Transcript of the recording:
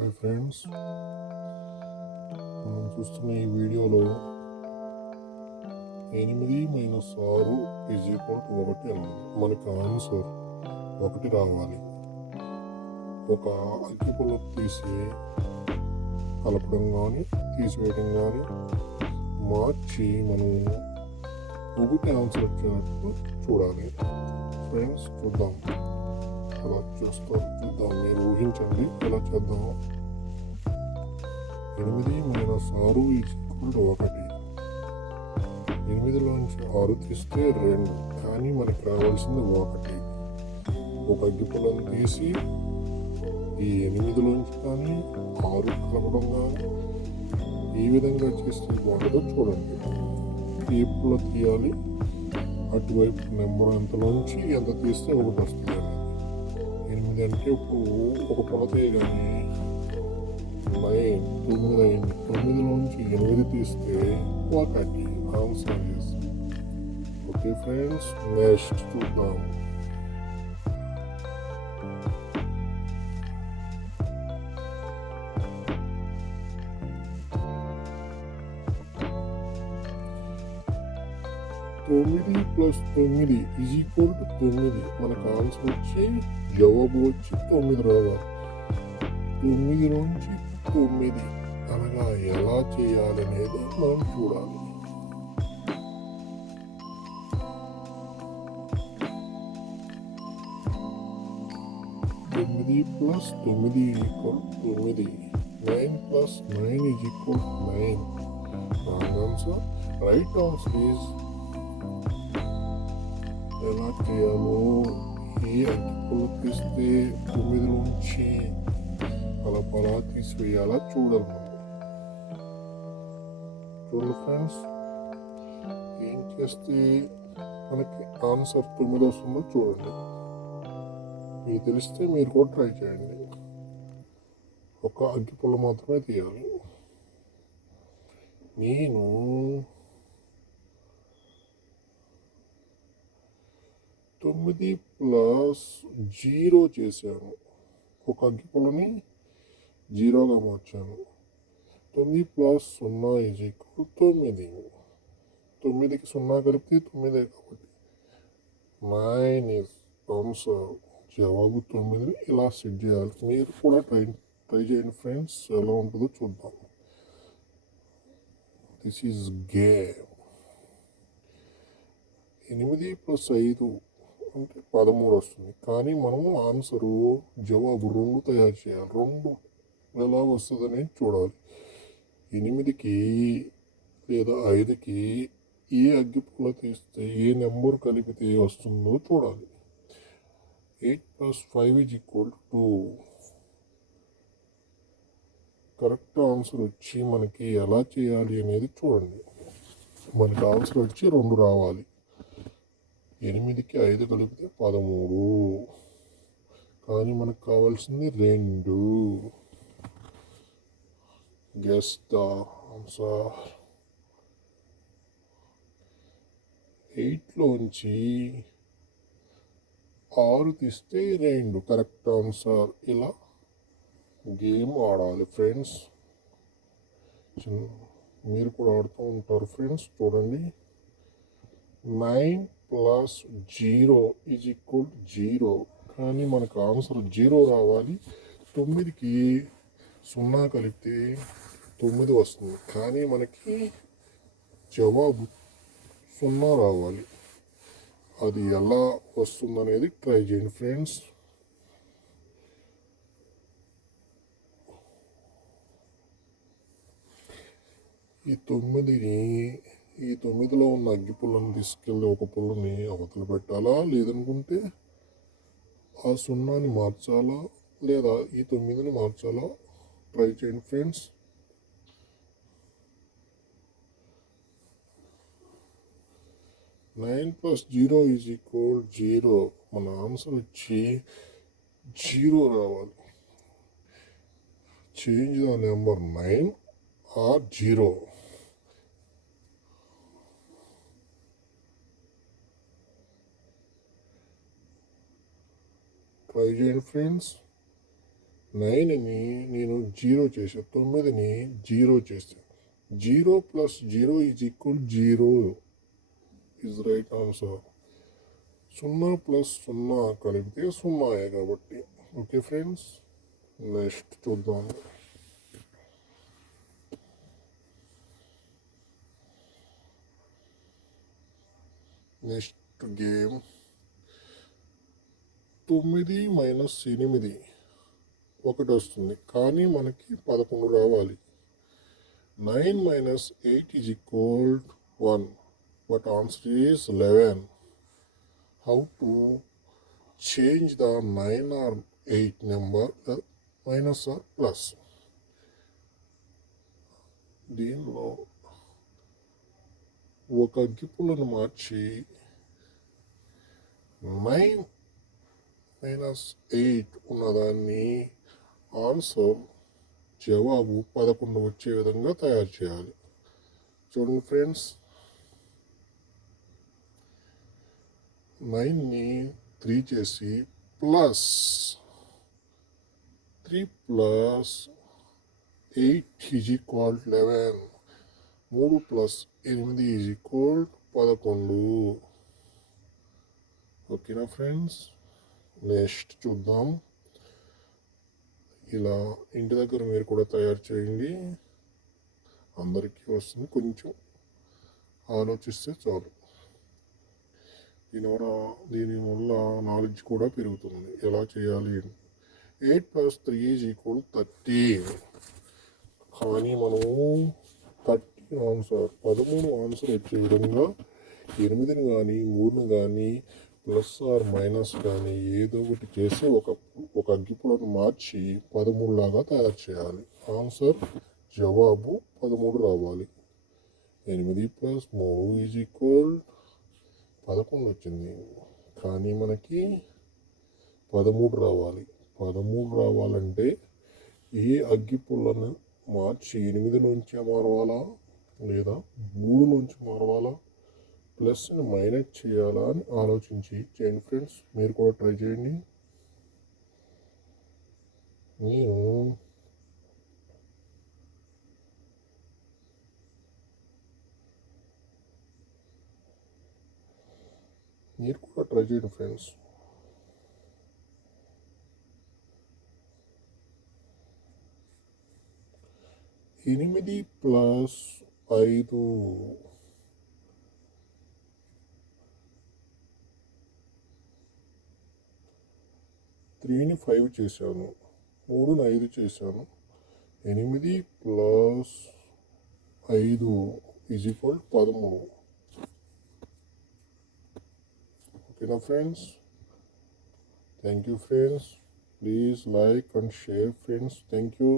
Hi friends, మనం చూస్తున్న ఈ వీడియోలో 8 - 6 = 1 అన్నది మనకు ఆన్సర్ 1 రావాలి. ఒక అగ్గిపుల్ల తీసి కలపడం కానీ తీసివేయడం కానీ మార్చి మనం 1 ఆన్సర్ వచ్చేటట్టు చూడాలి. ఫ్రెండ్స్ చూద్దాం, ఎలా చూద్దాం. మీరు ఊహించండి ఎలా చేద్దాం. 8 - 6 = 1. 8లోంచి 6 తీస్తే 2, కానీ మనకి రావాల్సింది 1. ఒక అగ్గిపుల్లను తీసి ఈ 8లోంచి కానీ 6 కలపడం కానీ ఈ విధంగా చేస్తే బాగుంటుందో చూడండి. ఈ పుల్ల తీయాలి, అటువైపు నెంబర్ ఎంతలోంచి ఎంత తీస్తే 1 వస్తుంది. 8 అంటే ఇప్పుడు ఒక పుల్ల తీయగానే 9 అయింది. 9లోంచి 8 తీస్తే 1. Answer is okay. Friends, next చూద్దాం. తొమ్మిది ప్లస్ 9 = 9. మనకు ఆన్సర్ వచ్చి జవాబు వచ్చి 9 రావాలి. 9లోంచి 9 అనగా ఎలా చేయాలనేది మనం చూడాలి. తొమ్మిది plus 9 = 9. 9 + 9 = 9. Wrong answer. Right answer is ఎలా చేయాలో ఈ అగ్గిపుల్ల తీస్తే 9లోంచి అలా తీసివేయాలా చూడాలి. చూడండి ఫ్రెండ్స్, ఏం చేస్తే మనకి ఆన్సర్ 9 వస్తుందో చూడండి. మీకు తెలిస్తే మీరు కూడా ట్రై చేయండి. ఒక అగ్గిపుల్ల మాత్రమే తీయాలి. నేను 9 + 0 చేశాను. ఒక అగ్గిపుల్లని 0గా మార్చాను. 9 + 0 = 9. 9కి 0 కలిపితే 9 కాబట్టి 9 ఇస్ ఆన్సర్. జవాబు 9ని ఇలా సెట్ చేయాలి. మీరు కూడా ట్రై చేయండి ఫ్రెండ్స్, ఎలా ఉంటుందో చూద్దాం. This is game. 8 + 5 అంటే 13 వస్తుంది, కానీ మనము ఆన్సరు జవాబు 2 తయారు చేయాలి. 2 ఎలా వస్తుందని చూడాలి. 8కి లేదా 5కి ఏ అగ్గిపుల్ల తీస్తే ఏ నెంబర్ కలిపితే వస్తుందో చూడాలి. 8 + 5 = 2. కరెక్ట్ ఆన్సర్ వచ్చి మనకి ఎలా చేయాలి అనేది చూడండి. మనకి ఆన్సర్ వచ్చి 2 రావాలి. 8కి 5 కలిపితే 13, కానీ మనకు కావాల్సింది 2. Guess the answer. 8లోంచి 6 తీస్తే 2. Correct answer. ఇలా గేమ్ ఆడాలి ఫ్రెండ్స్. మీరు కూడా ఆడుతూ ఉంటారు ఫ్రెండ్స్. చూడండి, 9 + 0 = 0, కానీ మనకు ఆన్సర్ 0 రావాలి. 9కి 0 కలిపితే 9 వస్తుంది, కానీ మనకి జవాబు 0 రావాలి. అది ఎలా వస్తుందనేది ట్రై చేయండి ఫ్రెండ్స్. ఈ 9లో ఉన్న అగ్గిపుల్లను తీసుకెళ్ళి ఒక పుల్లని అవతల పెట్టాలా, లేదనుకుంటే ఆ 0ని మార్చాలా, లేదా ఈ 9ని మార్చాలా ట్రై చేయండి ఫ్రెండ్స్. నైన్ + 0 = 0. మన ఆన్సర్ వచ్చి 0 రావాలి. Change the number 9 or 0. Try చేయండి ఫ్రెండ్స్. 9ని నేను 0 చేశాను, 9ని 0 చేశాను. 0 plus 0 is equal 0 is right answer. 0 plus 0 కలిపితే 0 కాబట్టి. ఓకే ఫ్రెండ్స్, నెక్స్ట్ చూద్దాం. నెక్స్ట్ గేమ్ 9 మైనస్ 8 ఒకటి వస్తుంది, కానీ మనకి 11 రావాలి. 9 minus 8 is equal 1, but answer is 11. How to change the 9 or 8 number minus or plus? దీనిలో ఒక అగ్గిపుల్లను మార్చి 9 మైనస్ 8 ఉన్నదాన్ని ఆన్సర్ జవాబు 11 వచ్చే విధంగా తయారు చేయాలి. చూడండి ఫ్రెండ్స్, 9ని 3 చేసి plus 3 plus 8 is equal 11. 3 plus 8 is equal 11. ఓకేనా ఫ్రెండ్స్, నెక్స్ట్ చూద్దాం. ఇలా ఇంటి దగ్గర మీరు కూడా తయారు చేయండి, అందరికీ వస్తుంది. కొంచెం ఆలోచిస్తే చాలు. దీనివల్ల నాలెడ్జ్ కూడా పెరుగుతుంది, ఎలా చేయాలి. 8 ప్లస్ 3 ఈజ్ ఈక్వల్ 13. కానీ మనము 13 ఆన్సర్, 13 ఆన్సర్ వచ్చే విధంగా 8ని కానీ 3ని కానీ ప్లస్ ఆర్ మైనస్ కానీ ఏదో ఒకటి చేసి ఒక అగ్గిపులను మార్చి 13 లాగా తయారు చేయాలి. ఆన్సర్ జవాబు 13 రావాలి. 8 ప్లస్ 3 ఈజ్ ఈక్వల్ 11 వచ్చింది, కానీ మనకి 13 రావాలి. 13 రావాలంటే ఏ అగ్గిపుల్లను మార్చి 8 నుంచి మారవాలా లేదా 3 నుంచి మారవాలా, ప్లస్ని మైనస్ చేయాలా అని ఆలోచించి చేయండి ఫ్రెండ్స్. మీరు కూడా ట్రై చేయండి. మీరు కూడా ట్రై చేయండి ఫ్రెండ్స్. ఎనిమిది ప్లస్ 5, 3ని 5 చేశాను, 3ని 5 చేశాను. 8 ప్లస్ 5 ఈజ్ ఈక్వల్ 13. ఓకేనా friends, thank you friends. Please like and share friends. Thank you.